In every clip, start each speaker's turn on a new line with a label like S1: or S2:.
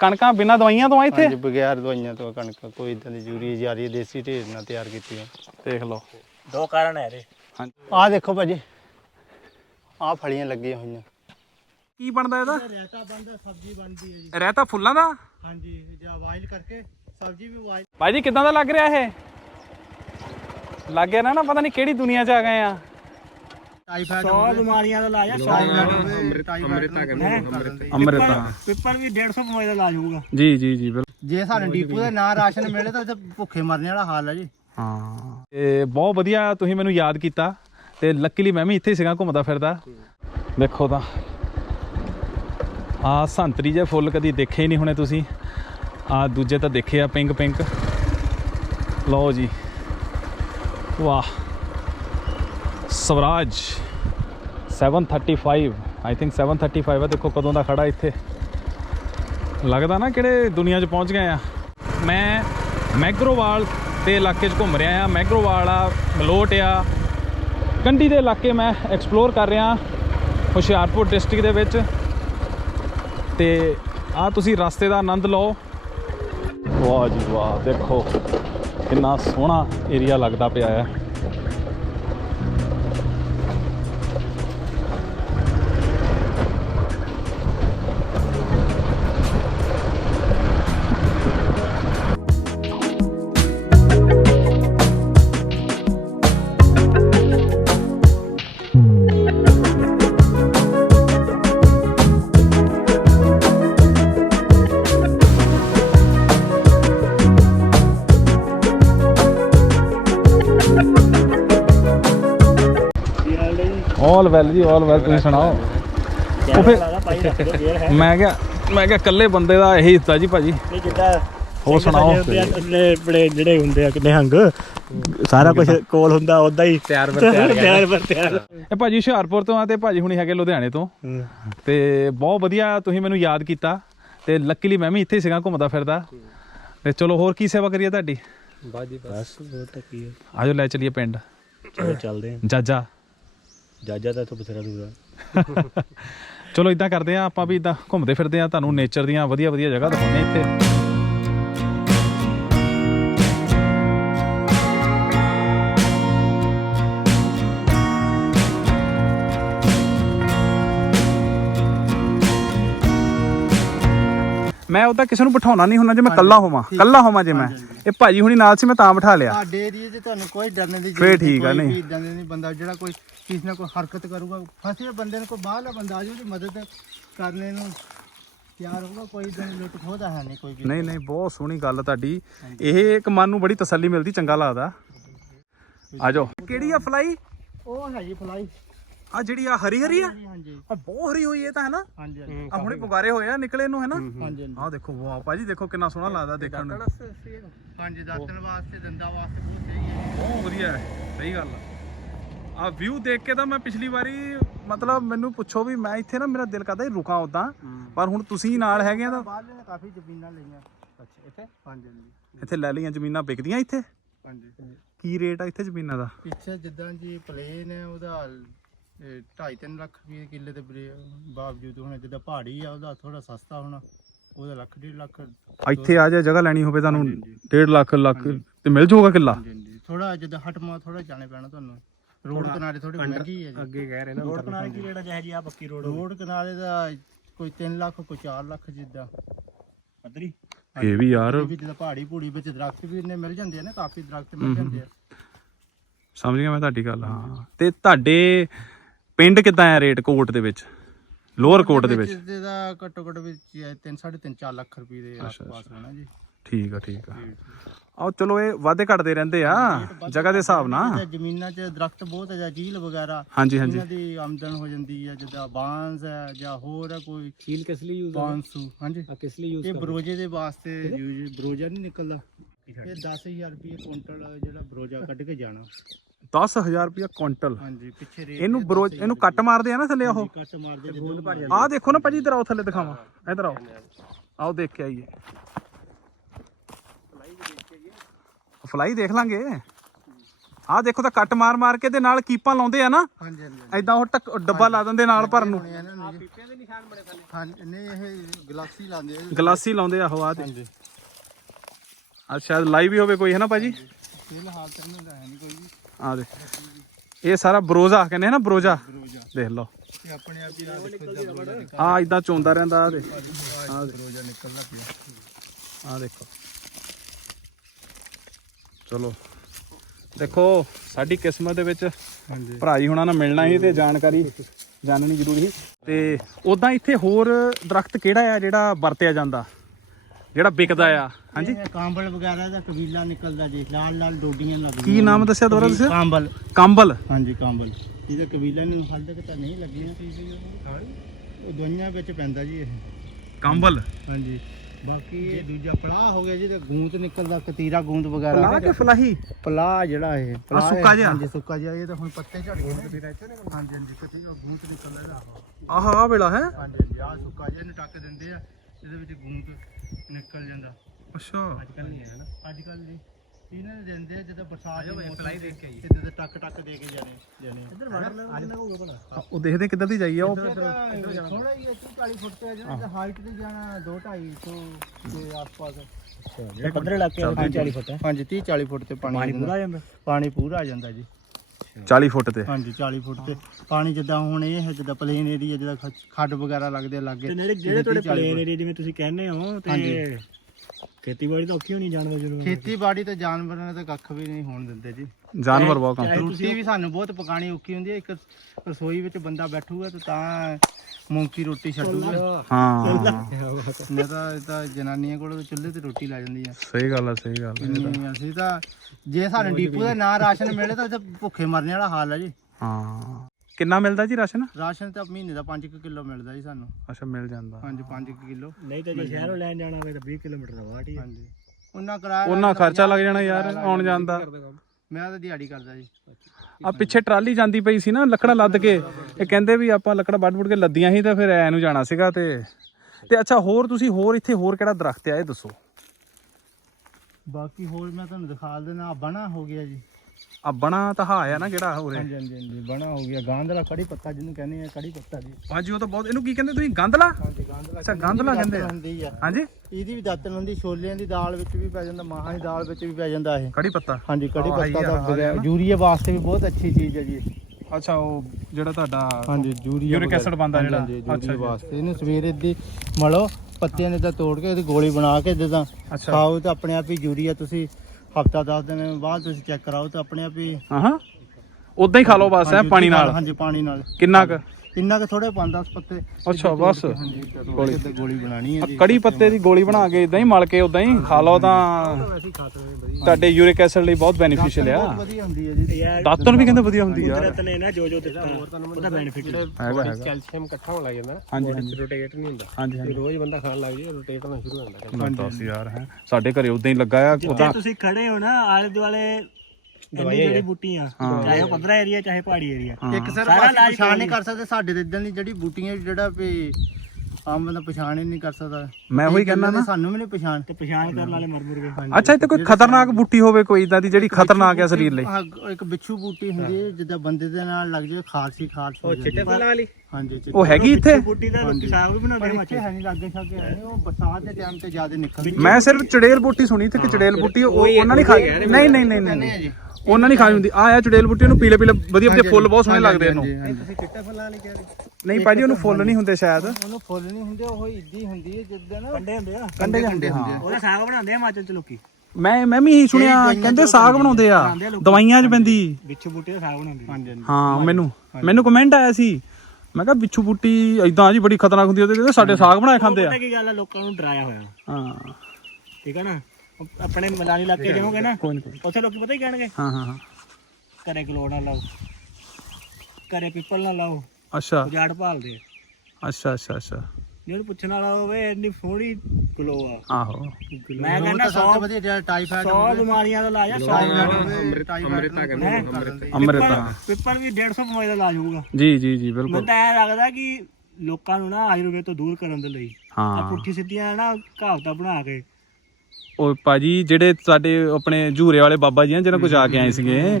S1: ਕਣਕਾਂ ਬਿਨਾਂ ਦਵਾਈਆਂ ਤੋਂ ਆ ਇੱਥੇ?
S2: ਹਾਂਜੀ ਬਗੈਰ ਦਵਾਈਆਂ ਤੋਂ ਕਣਕ ਕੋਈ ਇਦਾਂ ਦੀ ਯੂਰੀਆ ਜਾਰੀ ਦੇਸੀ ਢੇਰ ਨਾਲ ਤਿਆਰ ਕੀਤੀਆਂ
S1: ਦੇਖ ਲਓ।
S3: ਦੋ ਕਾਰਨ ਹੈ ਰੇ
S1: ਹਾਂਜੀ।
S2: ਆਹ ਦੇਖੋ ਭਾਜੀ ਆਹ ਫਲੀਆਂ ਲੱਗੀਆਂ ਹੋਈਆਂ।
S1: ਕੀ ਬਣਦਾ ਇਹਦਾ?
S2: ਰਾਇਤਾ ਬਣਦਾ ਸਬਜ਼ੀ ਬਣਦੀ ਹੈ ਜੀ।
S1: ਰਹਿਤਾ ਫੁੱਲਾਂ ਦਾ?
S2: ਹਾਂਜੀ ਜਾਂ ਵਾਇਲ ਕਰਕੇ ਸਬਜ਼ੀ ਵੀ ਵਾਇਲ
S1: ਭਾਈ ਜੀ ਕਿਦਾਂ ਦਾ ਲੱਗ ਰਿਹਾ ਇਹ? ਲੱਗ ਨਾ ਪਤਾ ਨਹੀਂ ਕਿਹੜੀ ਦੁਨੀਆ 'ਚ ਆ ਗਏ ਆ।
S2: ਟਾਈਫਾਇਡ
S3: ਸੌ ਬਿਮਾਰੀਆਂ ਦਾ ਇਲਾਜ ਆ
S2: ਅੰਮ੍ਰਿਤ ਅੰਮ੍ਰਿਤਾ
S1: ਅੰਮ੍ਰਿਤਾ
S3: ਪੇਪਰ ਵੀ 150 ਬਿਮਾਰੀ ਦਾ ਇਲਾਜ ਹੋਊਗਾ।
S1: ਜੀ ਜੀ ਜੀ ਬਿਲਕੁਲ
S2: ਜੇ ਸਾਨੂੰ ਡੀਪੂ ਦਾ ਨਾ ਰਾਸ਼ਨ ਮਿਲੇ ਤਾਂ ਇੱਥੇ ਭੁੱਖੇ ਮਰਨੇ ਵਾਲਾ ਹਾਲ ਹੈ ਜੀ।
S1: ਹਾਂ। ਤੇ ਬਹੁਤ ਵਧੀਆ ਤੁਸੀਂ ਮੈਨੂੰ ਯਾਦ ਕੀਤਾ। ਤੇ ਲੱਕੀਲੀ ਮੈਂ ਵੀ ਇੱਥੇ ਹੀ ਸੀਗਾ ਘੁੰਮਦਾ ਫਿਰਦਾ। ਦੇਖੋ ਤਾਂ। ਆ ਸੰਤਰੀ ਜੇ ਫੁੱਲ ਕਦੀ ਦੇਖੇ ਹੀ ਨਹੀਂ ਹੋਣੇ ਤੁਸੀਂ। ਆ ਦੂਜੇ ਤਾਂ ਦੇਖੇ ਆ ਪਿੰਕ ਪਿੰਕ ਲਓ ਜੀ। ਵਾਹ। ਸਵਰਾਜ 735 ਆਈ ਥਿੰਕ 735 ਆ ਦੇਖੋ ਕਦੋਂ ਦਾ ਖੜਾ ਇੱਥੇ। ਲੱਗਦਾ ਨਾ ਕਿਹੜੇ ਦੁਨੀਆ 'ਚ ਪਹੁੰਚ ਗਏ ਆ। ਮੈਂ ਮੈਗਰੋਵਾਲ ਦੇ ਇਲਾਕੇ 'ਚ ਘੁੰਮ ਰਿਹਾ ਆ। ਮੈਗਰੋਵਾਲ ਆ, ਮਲੋਟ ਆ। ਕੰਢੀ ਦੇ ਇਲਾਕੇ ਮੈਂ ਐਕਸਪਲੋਰ ਕਰ ਰਿਹਾ ਹੁਸ਼ਿਆਰਪੁਰ ਡਿਸਟ੍ਰਿਕਟ ਦੇ ਵਿੱਚ। ਤੇ ਆ ਤੁਸੀਂ ਰਸਤੇ ਦਾ ਆਨੰਦ ਲਓ। ਵਾਹ ਜੀ ਵਾਹ, ਦੇਖੋ, ਕਿੰਨਾ ਸੋਹਣਾ ਏਰੀਆ ਲੱਗਦਾ ਪਿਆ ਹੈ ਵੈਲ ਜੀ ਆਲ ਵੈਲ ਤੁਸੀਂ ਸੁਣਾਓ? ਉਹ ਫਿਰ ਮੈਂ ਕਿਹਾ ਮੈਂ ਕਿਹਾ ਇਕੱਲੇ ਬੰਦੇ ਦਾ ਇਹੀ ਹਿੱਸਾ ਜੀ ਭਾਜੀ।
S3: ਜਿੱਦਾਂ
S1: ਹੋਰ ਸੁਣਾਓ।
S3: ਆਪਣੇ ਬੜੇ ਜਿਹੜੇ ਹੁੰਦੇ ਆ ਨਿਹੰਗ ਸਾਰਾ ਕੁਝ ਕੋਲ ਹੁੰਦਾ ਉਦਾਂ ਹੀ। ਤਿਆਰ ਬਰ ਤਿਆਰ ਤਿਆਰ ਬਰ ਤਿਆਰ।
S1: ਇਹ ਭਾਜੀ ਹੁਸ਼ਿਆਰਪੁਰ ਤੋਂ ਆ ਤੇ ਭਾਜੀ ਹੁਣੀ ਹੈਗੇ ਲੁਧਿਆਣੇ ਤੋਂ। ਤੇ ਬਹੁਤ ਵਧੀਆ ਤੁਸੀਂ ਮੈਨੂੰ ਯਾਦ ਕੀਤਾ। ਤੇ ਲੱਕੀਲੀ ਮੈਂ ਵੀ ਇੱਥੇ ਹੀ ਸੀਗਾ ਘੁੰਮਦਾ ਫਿਰਦਾ। ਤੇ ਚਲੋ ਹੋਰ ਕੀ ਸੇਵਾ ਕਰੀਏ ਤੁਹਾਡੀ?
S3: ਬਸ ਬਹੁਤ ਤਾਂ ਕੀ ਹੈ।
S1: ਆਜੋ ਲੈ ਚਲੀਏ ਪਿੰਡ।
S3: ਚਲੋ ਚੱਲਦੇ ਆ
S1: ਜਾਜਾ
S3: ਜਾਜਾ ਤਾਂ ਇੱਥੋਂ ਬਥੇਰਾ ਦੂਰ ਆ।
S1: ਚਲੋ ਇਦਾਂ ਕਰਦੇ ਆ ਆਪਾਂ ਵੀ ਇਦਾਂ ਘੁੰਮਦੇ ਫਿਰਦੇ ਆ ਤੁਹਾਨੂੰ ਨੇਚਰ ਦੀਆਂ ਵਧੀਆ ਵਧੀਆ ਜਗ੍ਹਾ ਦਿਖਾਉਂਦੇ ਆ ਇੱਥੇ। ਮੈਂ ਉਹਦਾ ਕਿਸੇ ਨੂੰ ਬਿਠਾਉਣਾ ਨਹੀਂ ਹੁੰਦਾ ਜੇ ਮੈਂ ਇਕੱਲਾ ਹੋਵਾਂ ਇਕੱਲਾ ਹੋਵਾਂ ਜੇ ਮੈਂ। ਇਹ ਭਾਜੀ ਹੁਣੀ ਨਾਲ ਸੀ ਮੈਂ ਤਾਂ ਬਿਠਾ ਲਿਆ।
S2: ਸਾਡੇ ਏਰੀਏ 'ਚ ਤੁਹਾਨੂੰ ਕੋਈ ਡਰਨ ਦੀ
S1: ਠੀਕ ਆ,
S2: ਕੋਈ
S1: ਨਹੀਂ।
S2: ਵੀ ਏਦਾਂ ਦੇ ਨਹੀਂ ਬੰਦਾ ਜਿਹੜਾ ਕੋਈ ਕਿਸੇ ਨਾਲ ਕੋਈ ਹਰਕਤ ਕਰੂਗਾ ਫਸੇ ਬੰਦੇ ਨੂੰ ਕੋਈ ਬਾਹਰਲਾ ਬੰਦਾ ਆ ਤੇ ਮਦਦ ਕਰਨੇ ਨੂੰ ਤਿਆਰ ਹੋਊਗਾ ਕੋਈ ਦਿਨ ਲੁੱਟ ਖੋਦਾ ਹੈ ਨਹੀਂ ਕੋਈ ਵੀ।
S1: ਨਹੀਂ ਨਹੀਂ ਬਹੁਤ ਸੋਹਣੀ ਗੱਲ ਤੁਹਾਡੀ। ਇਹ ਇੱਕ ਮਨ ਨੂੰ ਬੜੀ ਤਸੱਲੀ ਮਿਲਦੀ ਚੰਗਾ ਲੱਗਦਾ। ਆ ਜਾਓ। ਕਿਹੜੀ ਆ ਫਲਾਈ
S2: ਉਹ ਹੈ ਜੀ ਫਲਾਈ
S1: ਆ ਜਿਹੜੀ ਆ ਹਰੀ ਹਰੀ ਆ?
S2: ਹਾਂਜੀ
S1: ਆ ਬਹੁਤ ਹਰੀ ਹੋਈ ਇਹ ਤਾਂ ਹੈ ਨਾ
S2: ਹਾਂਜੀ। ਹਾਂਜੀ
S1: ਆ ਹੁਣੇ ਪੁਗਾਰੇ ਹੋਏ ਆ ਨਿਕਲੇ ਨੂੰ ਹੈ ਨਾ
S2: ਹਾਂਜੀ
S1: ਆ ਦੇਖੋ ਵਾਹ ਭਾਜੀ ਦੇਖੋ ਕਿੰਨਾ ਸੋਹਣਾ ਲੱਗਦਾ ਦੇਖਣ ਨੂੰ।
S2: ਹਾਂਜੀ ਦਾਤਨ ਵਾਸਤੇ ਦੰਦਾ ਵਾਸਤੇ ਬਹੁਤ ਸਹੀ ਹੈ।
S1: ਬਹੁਤ ਵਧੀਆ ਹੈ ਸਹੀ ਗੱਲ ਆ। ਆ ਵਿਊ ਦੇਖ ਕੇ ਤਾਂ ਮੈਂ ਪਿਛਲੀ ਵਾਰੀ ਮਤਲਬ ਮੈਨੂੰ ਪੁੱਛੋ ਵੀ ਮੈਂ ਇੱਥੇ ਨਾ ਮੇਰਾ ਦਿਲ ਕਰਦਾ ਰੁਕਾਂ ਉਦਾਂ। ਪਰ ਹੁਣ ਤੁਸੀਂ ਨਾਲ ਹੈਗੇ ਆ ਤਾਂ
S2: ਬਾਹਰਲੇ ਨੇ ਕਾਫੀ ਜ਼ਮੀਨਾਂ ਲਈਆਂ। ਅੱਛਾ ਇੱਥੇ? ਹਾਂਜੀ
S1: ਇੱਥੇ ਲੈ ਲਈਆਂ ਜ਼ਮੀਨਾਂ ਵਿਕਦੀਆਂ ਇੱਥੇ?
S2: ਹਾਂਜੀ।
S1: ਕੀ ਰੇਟ ਆ ਇੱਥੇ ਜ਼ਮੀਨਾਂ ਦਾ?
S2: ਪਿੱਛੇ ਜਿੱਦਾਂ ਜੀ ਪਲੇਨ ਹੈ ਉਹਦਾ 2.5 ਲੱਖ ਰੁਪਏ ਕਿੱਲੇ ਦੇ ਬਰੇ- ਬਾਵਜੂਦ ਹੁਣ ਜਿੱਦਾਂ ਪਹਾੜੀ ਆ ਉਹਦਾ ਥੋੜਾ ਸਸਤਾ ਹੋਣਾ ਉਹਦਾ ਲੱਖ ਡੇਢ ਲੱਖ
S1: ਇੱਥੇ ਆ ਜਾ ਜਗ੍ਹਾ ਲੈਣੀ ਹੋਵੇ ਤੁਹਾਨੂੰ 1.5 ਲੱਖ ਲੱਖ ਤੇ ਮਿਲ ਜਾਊਗਾ ਕਿੱਲਾ?
S2: ਹਾਂਜੀ ਹਾਂਜੀ। ਥੋੜਾ ਜਿੱਦਾਂ ਹਟਮਾ ਥੋੜਾ ਜਾਣੇ ਪੈਣਾ ਤੁਹਾਨੂੰ। ਰੋਡ ਕਿਨਾਰੇ ਥੋੜੀ ਮਹਿੰਗੀ ਹੈ ਜੀ।
S3: ਅੱਗੇ ਕਹਿ ਰਹੇ ਨਾ ਰੋਡ ਕਿਨਾਰੇ ਕੀ ਰੇਟ ਜਿਹੇ ਜੀ ਆ ਪੱਕੀ ਰੋਡ
S2: ਰੋਡ ਕਿਨਾਰੇ ਦਾ ਕੋਈ 3 ਲੱਖ ਕੋਈ 4 ਲੱਖ ਜਿੱਦਾਂ।
S3: ਪੱਧਰੀ?
S1: ਇਹ ਵੀ ਯਾਰ।
S2: ਇਹ ਵੀ ਜਿੱਦਾਂ ਪਹਾੜੀ ਪੂੜੀ ਵਿੱਚ ਦਰਖਤ ਵੀ ਇੰਨੇ ਮਿਲ ਜਾਂਦੇ ਆ ਨਾ ਕਾਫੀ ਦਰਖਤ ਮਿਲ ਜਾਂਦੇ ਆ।
S1: ਸਮਝ ਗਿਆ ਮੈਂ ਤੁਹਾਡੀ ਗੱਲ ਹਾਂ। ਤੇ ਤੁਹਾਡੇ ਪਿੰਡ ਕਿਦਾਂ ਆ ਰੇਟ ਕੋਟ ਦੇ ਵਿੱਚ? ਲੋਅਰ ਕੋਟ ਦੇ ਵਿੱਚ
S2: ਇਹਦਾ ਘੱਟੋ ਘੱਟ ਵਿੱਚ 3 3.5 4 ਲੱਖ ਰੁਪਏ ਦੇ ਆਸ-ਪਾਸ ਹੋਣਾ ਜੀ।
S1: ਠੀਕ ਆ ਠੀਕ ਆ। ਆਓ ਚਲੋ ਇਹ ਵਾਧੇ ਘਟਦੇ ਰਹਿੰਦੇ ਆ ਜਗ੍ਹਾ ਦੇ ਹਿਸਾਬ ਨਾਲ।
S2: ਜ਼ਮੀਨਾਂ 'ਚ ਦਰਖਤ ਬਹੁਤ ਹੈ ਜਾਂ ਝੀਲ ਵਗੈਰਾ
S1: ਹਾਂਜੀ ਹਾਂਜੀ।
S2: ਇਹਨਾਂ ਦੀ ਆਮਦਨ ਹੋ ਜਾਂਦੀ ਹੈ ਜਿੱਦਾਂ ਬਾਂਸ ਹੈ ਜਾਂ ਹੋਰ ਹੈ ਕੋਈ
S3: ਹੀਲ ਕਿਸ ਲਈ ਯੂਜ਼
S2: ਬਾਂਸੂ ਹਾਂਜੀ।
S3: ਆ ਕਿਸ ਲਈ ਯੂਜ਼
S2: ਇਹ ਬਰੋਜੇ ਦੇ ਵਾਸਤੇ ਯੂਜ਼ ਬਰੋਜਾ ਨਹੀਂ ਨਿਕਲਦਾ। ਇਹ 10000 ਰੁਪਏ ਕੁਇੰਟਲ ਜਿਹੜਾ ਬਰੋਜਾ ਕੱਢ ਕੇ ਜਾਣਾ।
S1: 10000 ਰੁਪਇਆ ਕੁਇੰਟਲ।
S2: ਹਾਂਜੀ ਪਿੱਛੇ ਰੇਟ
S1: ਇਹਨੂੰ ਬਰੋਜ ਇਹਨੂੰ ਕੱਟ ਮਾਰਦੇ ਆ ਨਾ ਥੱਲੇ ਉਹ।
S2: ਕੱਟ ਮਾਰਦੇ ਜਦੋਂ
S1: ਆਹ ਦੇਖੋ ਨਾ ਭਾਜੀ ਇਧਰ ਆਓ ਥੱਲੇ ਦਿਖਾਵਾਂ। ਇਧਰ ਆਓ। ਆਓ ਦੇਖ ਕੇ ਆਈਏ ਫਲਾਈ ਦੇਖ ਲਾਂਗੇ। ਆਹ ਦੇਖੋ ਤਾਂ ਕੱਟ ਮਾਰ ਮਾਰ ਕੇ ਤੇ ਨਾਲ ਕੀਪਾਂ ਲਾਉਂਦੇ ਆ ਨਾ।
S2: ਹਾਂਜੀ ਹਾਂਜੀ
S1: ਐਦਾਂ ਉਹ ਟੱਕ- ਡੱਬਾ ਲਾ ਦਿੰਦੇ ਨਾਲ ਭਰਨ ਨੂੰ।
S2: ਨੂੰ ਪੀਪਿਆਂ ਦੇ ਨਿਸ਼ਾਨ ਬੜੇ ਥੱਲੇ। ਹਾਂਜੀ ਨਹੀਂ ਇਹ ਗਲਾਸੀ ਲਾਉਂਦੇ ਆ।
S1: ਗਲਾਸੀ ਲਾਉਂਦੇ ਆ ਹਵਾ ਤੇ
S2: ਹਾਂਜੀ
S1: ਅੱਛਾ ਲਾਈਵ ਵੀ ਹੋਵੇ ਕੋਈ ਹੈ ਨਾ ਭਾਜੀ?
S2: ਫਿਲਹਾਲ ਤਾਂ ਹੈ ਨਹੀਂ ਕੋਈ
S1: ਆ ਦੇ ਇਹ ਸਾਰਾ ਬਰੋਜ਼ਾ ਕਹਿੰਦੇ ਨਾ ਬਰੋਜ਼ਾ।
S2: ਰੋਜਾ
S1: ਦੇਖ ਲਓ।
S2: ਇਹ ਆਪਣੇ ਆਪ ਹੀ ਨਾਲ ਦੇਖੋ ਬਰੋਜਾ
S1: ਆ ਇਦਾਂ ਚੋਂਦਾ ਰਹਿੰਦਾ ਆ ਦੇ ਆ ਦੇ
S2: ਰੋਜਾ ਨਿਕਲਦਾ ਪਿਆ।
S1: ਆ ਦੇਖੋ। ਚਲੋ। ਦੇਖੋ ਸਾਡੀ ਕਿਸਮਤ ਦੇ ਵਿੱਚ ਭਰਾ ਜੀ ਹੁਣਾਂ ਨਾਲ ਮਿਲਣਾ ਸੀ ਤੇ ਜਾਣਕਾਰੀ ਜਾਣਨੀ ਜ਼ਰੂਰੀ ਸੀ। ਤੇ ਉਦਾਂ ਇੱਥੇ ਹੋਰ ਦਰਖਤ ਕਿਹੜਾ ਆ ਜਿਹੜਾ ਵਰਤਿਆ ਜਾਂਦਾ? ਜਿਹੜਾ ਵਿਕਦਾ ਆ। ਹਾਂਜੀ?
S2: ਇਹ ਕਾਂਬਲ ਵਗੈਰਾ ਦਾ ਕਬੀਲਾ ਨਿਕਲਦਾ ਜੀ ਲਾਲ ਲਾਲ ਡੋਡੀਆਂ ਲੱਗਦੀਆਂ
S1: ਕੀ ਨਾਮ ਦੱਸਿਆ ਦੁਬਾਰਾ ਦੱਸਿਆ?
S2: ਕਾਂਬਲ।
S1: ਕੰਬਲ।
S2: ਹਾਂਜੀ ਕਾਂਬਲ। ਇਹਦਾ ਕਬੀਲਾ ਨੂੰ ਹਾਲੇ ਤੱਕ ਤਾਂ ਨਹੀਂ ਲੱਗੀਆਂ। ਉਹ ਦੁਨੀਆਂ ਵਿੱਚ ਪੈਂਦਾ ਜੀ ਇਹ।
S1: ਕੰਬਲ।
S2: ਹਾਂਜੀ। ਬਾਕੀ ਇਹ ਦੂਜਾ ਪਲਾਹ ਹੋ ਗਿਆ ਜਿਹਦਾ ਗੂੰਤ ਨਿਕਲਦਾ ਕਤੀਰਾ ਗੂੰਤ ਵਗੈਰਾ।
S1: ਲਾ ਕੇ ਫਲਾਹੀ?
S2: ਪਲਾਹ ਜਿਹੜਾ ਇਹ ਪਲਾਹ
S1: ਸੁੱਕਾ ਜਿਹਾ?
S2: ਹਾਂਜੀ ਸੁੱਕਾ ਜਿਹਾ ਇਹ ਤਾਂ ਹੁਣ ਪੱਤੇ ਝੜ ਗਏ ਨੇ। ਕਤੀਰਾ ਇੱਥੇ ਨਿਕਲਦਾ ਹਾਂਜੀ ਹਾਂਜੀ ਕਤੀਰਾ ਗੂੰਤ ਨਿਕਲਦਾ ਇਹਦਾ।
S1: ਆਹ ਆ ਵੇਲਾ ਹੈ।
S2: ਹਾਂਜੀ ਹਾਂਜੀ ਆਹ ਸੁੱਕਾ ਜਿਹਾ ਇਹਨੂੰ ਟੱਕ ਦਿੰਦੇ ਆ। ਇਹਦੇ ਵਿੱਚ ਗੂੰਤ ਨਿਕਲ ਜਾਂਦਾ।
S1: ਅੱਛਾ।
S2: ਅੱਜ ਕੱਲ ਨਹੀਂ ਹੈ ਨਾ। ਅੱਜ ਕੱਲ ਨਹੀਂ। ਇਹਨਾਂ ਨੇ ਦਿੰਦੇ ਆ ਜਦੋਂ ਬਰਸਾਤ ਦੇ ਮੌਸਮ ਦੇਖ ਕੇ ਆਈ ਤੇ ਟੱਕ ਟੱਕ ਦੇ ਕੇ ਜਾਣੇ ਜਾਣੇ। ਇੱਧਰ ਵਾਟਰ ਲੈਵਲ ਕਿੰਨਾ ਹੋਊਗਾ ਭਲਾ?
S1: ਉਹ ਦੇਖਦੇ ਕਿੱਧਰ ਦੀ ਜਾਈ ਆ ਉਹ।
S2: ਥੋੜਾ ਹੀ 40 ਫੁੱਟ ਤੇ ਜਾਣਾ ਹਾਈਟ ਤੇ ਜਾਣਾ 2 250 ਦੇ ਆਸ-ਪਾਸ।
S3: ਜਿਹੜੇ ਪੱਧਰੇ ਇਲਾਕੇ ਆ 40 ਫੁੱਟ ਹੈ।
S2: ਹਾਂਜੀ 30 40 ਫੁੱਟ ਤੇ ਪਾਣੀ ਜਾਂਦਾ।
S3: ਪੂਰਾ ਆ ਜਾਂਦਾ।
S2: ਪਾਣੀ ਪੂਰਾ ਆ ਜਾਂਦਾ ਜੀ।
S1: 40 ਫੁੱਟ ਤੇ।
S2: ਹਾਂਜੀ 40 ਫੁੱਟ ਤੇ। ਪਾਣੀ ਜਿੱਦਾਂ ਹੁਣ ਇਹ ਹੈ ਜਿੱਦਾਂ ਪਲੇਨ ਏਰੀਆ ਜਿਹਦਾ ਖ- ਖੱਡ ਵਗੈਰਾ ਲੱਗਦੇ ਆ ਲਾਗੇ।
S3: ਤੇ ਜਿਹੜੇ ਜਿਹੜੇ ਤੁਹਾਡੇ ਪਲੇਨ ਏਰੀਆ ਜਿਵੇਂ ਤੁਸੀਂ ਕਹਿੰਦੇ ਹੋ ਤੇ ਖੇਤੀਬਾੜੀ ਤਾਂ ਔਖੀ ਹੋਣੀ ਜਾਨਵਰ ਜਰੂਰ
S2: ਖੇਤੀਬਾੜੀ ਤੇ ਜਾਨਵਰਾਂ ਨੇ ਤਾਂ ਕੱਖ ਵੀ ਨਹੀਂ ਹੋਣ ਦਿੰਦੇ ਜੀ।
S1: ਜਾਨਵਰ ਬਹੁਤ ਕੰਮ
S2: ਰੋਟੀ ਵੀ ਸਾਨੂੰ ਬਹੁਤ ਪਕਾਣੀ ਔਖੀ ਹੁੰਦੀ ਹੈ ਇੱਕ ਰਸੋਈ ਵਿੱਚ ਬੰਦਾ ਬੈਠੂਗਾ ਤੇ ਤਾਂ ਮੌਂਕੀ ਰੋਟੀ ਛੱਡੂਗਾ।
S1: ਹਾਂ।
S2: ਮੈਂ ਤਾਂ ਇਹ ਤਾਂ ਜਨਾਨੀਆਂ ਕੋਲ ਚੁੱਲ੍ਹੇ ਤੇ ਰੋਟੀ ਲੈ ਜਾਂਦੀ ਆ
S1: ਸਹੀ ਗੱਲ ਆ ਸਹੀ ਗੱਲ ਆ।
S2: ਅਸੀਂ ਤਾਂ ਜੇ ਸਾਨੂੰ ਡੀਪੂ ਦਾ ਨਾ ਰਾਸ਼ਨ ਮਿਲੇ ਤਾਂ ਭੁੱਖੇ ਮਰਨੇ ਵਾਲਾ ਹਾਲ ਹੈ ਜੀ।
S1: ਹਾਂ। ਕਿੰਨਾ ਮਿਲਦਾ ਜੀ ਰਾਸ਼ਨ?
S2: ਰਾਸ਼ਨ ਤਾਂ ਮਹੀਨੇ ਦਾ 5 ਕਿਲੋ ਮਿਲਦਾ ਜੀ ਸਾਨੂੰ।
S1: ਅੱਛਾ ਮਿਲ ਜਾਂਦਾ।
S2: ਹਾਂਜੀ 5 ਕਿਲੋ।
S3: ਨਹੀਂ ਤਾਂ ਜੇ ਸ਼ਹਿਰੋਂ ਲੈਣ ਜਾਣਾ ਹੋਵੇ ਤਾਂ 20 ਕਿਲੋਮੀਟਰ ਦਾ ਵਾਟ ਹੀ ਆ।
S2: ਹਾਂਜੀ। ਉਹਨਾਂ ਕਿਰਾਇਆ
S1: ਉਹਨਾਂ ਖਰਚਾ ਲੱਗ ਜਾਣਾ ਯਾਰ ਆਉਣ ਜਾਣ ਦਾ
S2: ਮੈਂ ਤਾਂ ਦਿਹਾੜੀ ਕਰਦਾ ਜੀ।
S1: ਆ ਪਿੱਛੇ ਟਰਾਲੀ ਜਾਂਦੀ ਪਈ ਸੀ ਨਾ ਲੱਕੜਾਂ ਲੱਦ ਕੇ। ਇਹ ਕਹਿੰਦੇ ਵੀ ਆਪਾਂ ਲੱਕੜਾਂ ਵੱਢ ਵੁੱਢ ਕੇ ਲੱਦੀਆਂ ਸੀ ਤੇ ਫਿਰ ਐ ਨੂੰ ਜਾਣਾ ਸੀਗਾ ਤੇ। ਤੇ ਅੱਛਾ ਹੋਰ ਤੁਸੀਂ ਹੋਰ ਇੱਥੇ ਹੋਰ ਕਿਹੜਾ ਦਰਖਤ ਆ ਇਹ ਦੱਸੋ।
S2: ਬਾਕੀ ਹੋਰ ਮੈਂ ਤੁਹਾਨੂੰ ਦਿਖਾ ਦੇਣਾ ਆਹ ਬਣਾ ਹੋ ਗਿਆ ਜੀ।
S1: ਆ ਬਣਾ ਤਾਂ ਹਾ ਆ ਨਾ ਕਿਹੜਾ ਹੋਰੇ
S2: ਹਾਂਜੀ ਹਾਂਜੀ ਹਾਂਜੀ ਬਣਾ ਹੋ ਗਿਆ। ਗਾਂਧਲਾ ਕੜੀ ਪੱਤਾ ਜਿਹਨੂੰ ਕਹਿੰਦੇ ਆ ਕੜੀ ਪੱਤਾ ਜੀ।
S1: ਹਾਂਜੀ ਉਹ ਤਾਂ ਬਹੁਤ ਇਹਨੂੰ ਕੀ ਕਹਿੰਦੇ ਤੁਸੀਂ? ਗੰਧਲਾ?
S2: ਹਾਂਜੀ ਗਾਂਧਲਾ
S1: ਅੱਛਾ ਗੰਧਲਾ ਕਹਿੰਦੇ ਆ।
S2: ਹੁੰਦੀ ਆ।
S1: ਹਾਂਜੀ?
S2: ਇਹਦੀ ਵੀ ਦਾਤਨ ਹੁੰਦੀ ਛੋਲਿਆਂ ਦੀ ਦਾਲ ਵਿੱਚ ਵੀ ਪੈ ਜਾਂਦਾ ਮਾਹਾਂ ਦੀ ਦਾਲ ਵਿੱਚ ਵੀ ਪੈ ਜਾਂਦਾ ਇਹ।
S1: ਕੜੀ ਪੱਤਾ?
S2: ਹਾਂਜੀ ਕੜੀ ਪੱਤਾ ਦਾ ਬਗੈਰ। ਯੂਰੀਆ ਵਾਸਤੇ ਵੀ ਬਹੁਤ ਅੱਛੀ ਚੀਜ਼ ਹੈ ਜੀ।
S1: ਅੱਛਾ ਉਹ ਜਿਹੜਾ ਤੁਹਾਡਾ
S2: ਹਾਂਜੀ ਯੂਰੀਆ
S1: Uric acid ਬਣਦਾ ਜਿਹੜਾ। ਅੱਛਾ।
S2: ਵਾਸਤੇ। ਇਹਨੂੰ ਸਵੇਰੇ ਦੀ ਮਲੋ ਪੱਤਿਆਂ ਨੇ ਤਾਂ ਤੋੜ ਕੇ ਇਹਦੀ ਗੋਲੀ ਬਣਾ ਕੇ
S1: ਅੱਛਾ।
S2: ਖਾਓ ਤਾਂ ਆਪਣੇ ਆਪ ਹੀ ਯੂਰੀਆ ਤੁਸੀਂ ਹਫਤਾ 10 ਦਿਨ ਬਾਅਦ ਤੁਸੀਂ ਚੈੱਕ ਕਰਾਓ ਤਾਂ ਆਪਣੇ ਆਪ ਹੀ
S1: ਹਾਂ ਹਾਂ। ਉਦਾਂ ਹੀ ਖਾ ਲਓ ਬਸ ਐ
S2: ਹਾਂਜੀ,
S1: ਪਾਣੀ ਨਾਲ।
S2: ਹਾਂਜੀ ਪਾਣੀ ਨਾਲ।
S1: ਕਿੰਨਾ ਕੁ?
S2: ਇੰਨਾ ਕਿ ਥੋੜੇ 5-10 ਪੱਤੇ।
S1: ਅੱਛਾ ਬਸ।
S2: ਹਾਂਜੀ ਗੋਲੀ। ਤੇ ਗੋਲੀ ਬਣਾਣੀ ਹੈ ਜੀ।
S1: ਕੜੀ ਪੱਤੇ ਦੀ ਗੋਲੀ ਬਣਾ ਕੇ ਇਦਾਂ ਹੀ ਮਲ ਕੇ ਉਦਾਂ ਹੀ ਖਾ ਲਓ ਤਾਂ ਤੁਹਾਡੇ ਯੂਰਿਕ ਐਸਿਡ ਲਈ ਬਹੁਤ ਬੈਨੀਫੀਸ਼ੀਅਲ ਆ।
S2: ਬਹੁਤ ਵਧੀਆ ਹੁੰਦੀ ਹੈ ਜੀ।
S1: ਦਾਤਨ ਵੀ ਕਹਿੰਦੇ ਵਧੀਆ ਹੁੰਦੀ ਆ।
S3: ਕੁਦਰਤ ਨੇ ਨਾ ਜੋ ਜੋ ਦਿੱਤਾ ਉਹਦਾ ਬੈਨੀਫਿਟ
S1: ਹੈਗਾ ਹੈਗਾ।
S4: ਕੈਲਸ਼ੀਅਮ ਇਕੱਠਾ ਹੋਣ ਲੱਗ ਜਾਂਦਾ।
S1: ਹਾਂਜੀ ਹਾਂਜੀ।
S4: ਰੋਟੇਟ ਨਹੀਂ ਹੁੰਦਾ।
S1: ਹਾਂਜੀ
S4: ਤੇ
S1: ਹਾਂਜੀ
S4: ਰੋਜ਼ ਬੰਦਾ ਖਾਣ ਲੱਗ ਜੇ ਰੋਟੇਟ ਹੋਣਾ ਸ਼ੁਰੂ ਹੋ ਜਾਂਦਾ।
S1: ਮੈਂ ਦੱਸ ਯਾਰ ਹੈ। ਸਾਡੇ ਘਰੇ ਉਦਾਂ ਹੀ ਲੱਗਾ ਆ
S3: ਜਿੱਥੇ
S1: ਉਦਾਂ
S3: ਤੁਸੀਂ ਖੜੇ ਹੋ ਨਾ ਆਲੇ ਦੁਆਲੇ ਇੰਨੀ ਜਿਹੜੀ ਬੂਟੀਆਂ ਚਾਹੇ ਉਹ ਪੱਧਰਾ ਏਰੀਆ ਚਾਹੇ ਪਹਾੜੀ ਏਰੀਆ।
S2: ਇੱਕ ਸਰ
S3: ਸਾਰਾ ਇਲਾਜ
S2: ਪਛਾਣ ਨਹੀਂ ਕਰ ਸਕਦੇ ਸਾਡੇ ਤੇ ਇਦਾਂ ਦੀ ਜਿਹੜੀ ਬੂਟੀਆਂ ਜਿਹੜਾ ਵੀ ਆਮ ਬੰਦਾ ਪਛਾਣ ਹੀ ਨਹੀਂ ਕਰ ਸਕਦਾ।
S1: ਮੈਂ ਉਹੀ ਕਹਿੰਦਾ ਨਾ।
S2: ਸਾਨੂੰ ਵੀ ਨਹੀਂ ਪਛਾਣ।
S3: ਤੇ ਪਛਾਣ ਕਰਨ ਵਾਲੇ ਮਰ ਮੁਰ ਗਏ।
S1: ਅੱਛਾ ਇੱਥੇ ਕੋਈ ਖਤਰਨਾਕ ਬੂਟੀ ਹੋਵੇ ਕੋਈ ਇਦਾਂ ਦੀ ਜਿਹੜੀ ਖਤਰਨਾਕ ਆ ਸਰੀਰ ਲਈ।
S2: ਇੱਕ ਬਿੱਛੂ ਬੂਟੀ ਹੁੰਦੀ ਹੈ ਜਿੱਦਾਂ ਬੰਦੇ ਦੇ ਨਾਲ ਲੱਗ ਜਾਵੇ ਖਾਰਸੀ ਖਾਰਸ ਹੋ ਜਾਂਦੀ ਹੈ।
S4: ਫੁੱਲਾਂ ਵਾਲੀ।
S2: ਹਾਂਜੀ ਚਿੱਟੇ
S1: ਉਹ ਹੈਗੀ ਇੱਥੇ?
S3: ਬੂਟੀ ਦਾ ਸਾਗ ਵੀ ਬਣਾਉਂਦੇ ਆ
S2: ਇੱਥੇ ਹੈ ਨਹੀਂ ਲੱਗੇ ਛਾਗੇ ਹੈ ਨੀ, ਉਹ ਬਰਸਾਤ ਦੇ ਟਾਈਮ ਤੇ ਜ਼ਿਆਦਾ ਨਿਕਲਦੀ
S1: ਮੈਂ ਸਿਰਫ ਚੜੇਲ ਬੂਟੀ ਸੁਣੀ ਤੇ ਕਿ ਚੜੇਲ ਬੂਟੀ ਉਹ ਉਹਨਾਂ ਨੇ ਖਾਈ। ਨਹੀਂ ਨਹੀਂ ਨਹੀਂ ਨਹੀਂ
S2: ਹੈ ਜੀ।
S1: ਉਹਨਾਂ ਨੇ ਖਾਈ ਹੁੰਦੀ। ਆ ਆ ਚੜੇਲ ਬੂਟੀ ਨੂੰ ਪੀਲੇ ਪੀਲੇ ਵਧੀਆ ਵਧੀਆ ਫੁੱਲ ਬਹੁਤ ਸੋਹਣੇ ਲੱਗਦੇ ਇਹਨੂੰ।
S4: ਤੁਸੀਂ ਚਿੱਟੇ ਫੁੱਲਾਂ
S1: ਨਹੀਂ ਭਾਜੀ ਉਹਨੂੰ ਫੁੱਲ ਨਹੀਂ ਹੁੰਦੇ ਸ਼ਾਇਦ।
S2: ਉਹਨੂੰ ਫੁੱਲ ਨਹੀਂ ਹੁੰਦੇ ਉਹ ਇੱਦੀ ਹੁੰਦੀ ਹੈ ਜਿੱਦਾਂ ਨਾ
S3: ਕੰਡੇ ਹੁੰਦੇ ਆ।
S2: ਕੰਡੇ ਕੰਡੇ ਹੁੰਦੇ ਆ।
S3: ਉਹਦਾ ਸਾਗ ਬਣਾਉਂਦੇ ਆ ਹਿਮਾਚਲ ਚ ਲੋਕੀ।
S1: ਮੈਂ ਮੈਂ ਵੀ ਇਹੀ ਸੁਣਿਆ ਕਹਿੰਦੇ ਸਾਗ ਬਣਾਉਂਦੇ ਆ। ਦਵਾਈਆਂ 'ਚ ਪੈਂਦੀ।
S3: ਬਿੱਛੂ ਬੂਟੀ ਦਾ ਸਾਗ ਬਣਾਉਂਦੇ
S1: ਹਾਂ ਮੈਨੂੰ ਮੈਨੂੰ ਕਮੈਂਟ ਆਇਆ ਸੀ। ਮੈਂ ਕਿਹਾ ਬਿੱਛੂ ਬੂਟੀ ਇਦਾਂ ਜੀ ਬੜੀ ਖਤਰਨਾਕ ਹੁੰਦੀ ਉਹਦੇ ਕਹਿੰਦੇ ਸਾਡੇ ਸਾਗ ਬਣਾਏ ਖਾਂਦੇ ਆ।
S3: ਪਤਾ ਕੀ ਗੱਲ ਆ? ਲੋਕਾਂ ਨੂੰ ਡਰਾਇਆ ਹੋਇਆ।
S1: ਹਾਂ।
S3: ਠੀਕ ਹੈ ਨਾ? ਉਹ ਆਪਣੇ ਮਲਾਨੀ ਇਲਾਕੇ ਜਾਓਗੇ ਨਾ
S1: ਕੋਈ ਨਹੀਂ
S3: ਉੱਥੇ ਲੋਕੀ ਪਤਾ ਹੀ ਕਹਿਣਗੇ?
S1: ਹਾਂ ਹਾਂ ਹਾਂ।
S3: ਘਰੇ ਗਲੋੜ ਨਾ ਲਾਓ। ਘਰੇ ਪਿੱਪਲ ਨਾ ਲਾਓ।
S1: ਅੱਛਾ।
S3: ਉਜਾੜ ਭਾਲਦੇ
S1: ਅੱਛਾ ਅੱਛਾ ਅੱਛਾ।
S3: ਜਿਹਨੂੰ ਪੁੱਛਣ ਵਾਲਾ ਹੋਵੇ ਇੰਨੀ ਸੋਹਣੀ ਗਲੋ ਆ।
S1: ਆਹੋ।
S3: ਮੈਂ ਕਹਿੰਦਾ
S2: ਤਾਂ ਸਭ
S3: 100
S2: ਤੋਂ ਵਧੀਆ ਟਾਈਫਾਇਡ
S3: 100 ਬਿਮਾਰੀਆਂ ਦਾ ਇਲਾਜ ਆ 100
S2: ਅੰਮ੍ਰਿਤਾ ਅੰਮ੍ਰਿਤਾ
S1: ਅੰਮ੍ਰਿਤਾ।
S3: ਪਿੱਪਲ ਵੀ 150 ਬਿਮਾਰੀ ਦਾ ਇਲਾਜ ਹੋਊਗਾ।
S1: ਜੀ ਜੀ ਜੀ
S3: ਮੈਨੂੰ
S1: ਬਿਲਕੁਲ
S3: ਤਾਂ ਐ ਲੱਗਦਾ ਕਿ ਲੋਕਾਂ ਨੂੰ ਨਾ ਆਯੁਰਵੇਦ ਤੋਂ ਦੂਰ ਕਰਨ ਦੇ ਲਈ ਆ
S1: ਹਾਂ
S3: ਪੁੱਠੀ ਸਿੱਧੀਆਂ ਨਾ ਕਹਾਵਤਾਂ ਬਣਾ ਕੇ
S1: ਉਹ ਭਾਜੀ ਜਿਹੜੇ ਸਾਡੇ ਆਪਣੇ ਝੂਰੇ ਵਾਲੇ ਬਾਬਾ ਜੀ ਆ ਜਿਹਨਾਂ ਕੋਲ ਜਾ ਕੇ ਆਏ ਸੀਗੇ।